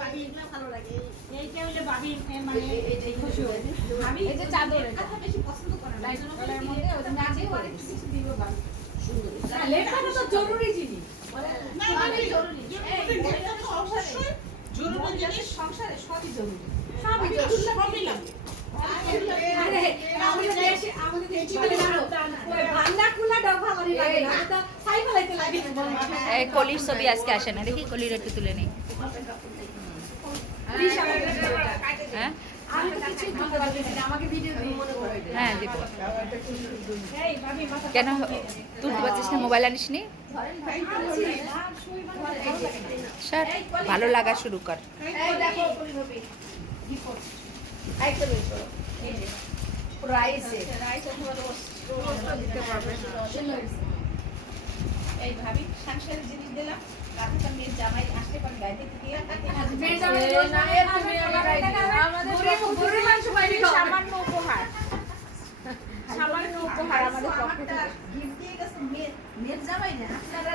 ভাবি এগুলো ভালো লাগে। এইটা হইলে ভাবি মানে খুশি হয়। আমি এই যে চাদর কথা বেশি পছন্দ করে না। লাইট কালারের মধ্যে ওটা নাচে করে দিছি। লেখাটা তো জরুরি জিনিস। না মানে জরুরি এটা তো অবশ্যই জরুরি জিনিস সংসারে সবই জরুরি। সবই জরুরি। সবই লাগে। আরে আমাদের দেশে বলে জানো ভান্ডা খোলা ডগ ভালোই লাগে না তো সাই ফলাইতে লাগে এই কলির ছবি আজকে আসে না, দেখি কলির একটু তুলে নেই। হ্যাঁ আমি তো কিছু দিতে পারতেছি না আমাকে ভিডিও দিই মনে করে হ্যাঁ দিব। এই ভাবি মাথা কেন তুলতে পারছিস না, মোবাইল আনিস নি? স্যার ভালো লাগা শুরু কর। এই দেখো কলি ভাবি রিপোর্ট আইতে লইছো এই যে রাইসে দিতে পারবে না। এই ভাবি সংসারের জিনিস দিলাম কাছে মেয়ে জামাই আসতে পারে গাইতে দিয়ে মেয়ে জামাই না এর তুমি আমাদের গরুর মাংস বাইরে সামান্য উপহার সামান্য উপহার আমাদের পক্ষ থেকে গিফট দিয়ে গেছে মেয়ের জামাই না আপনারা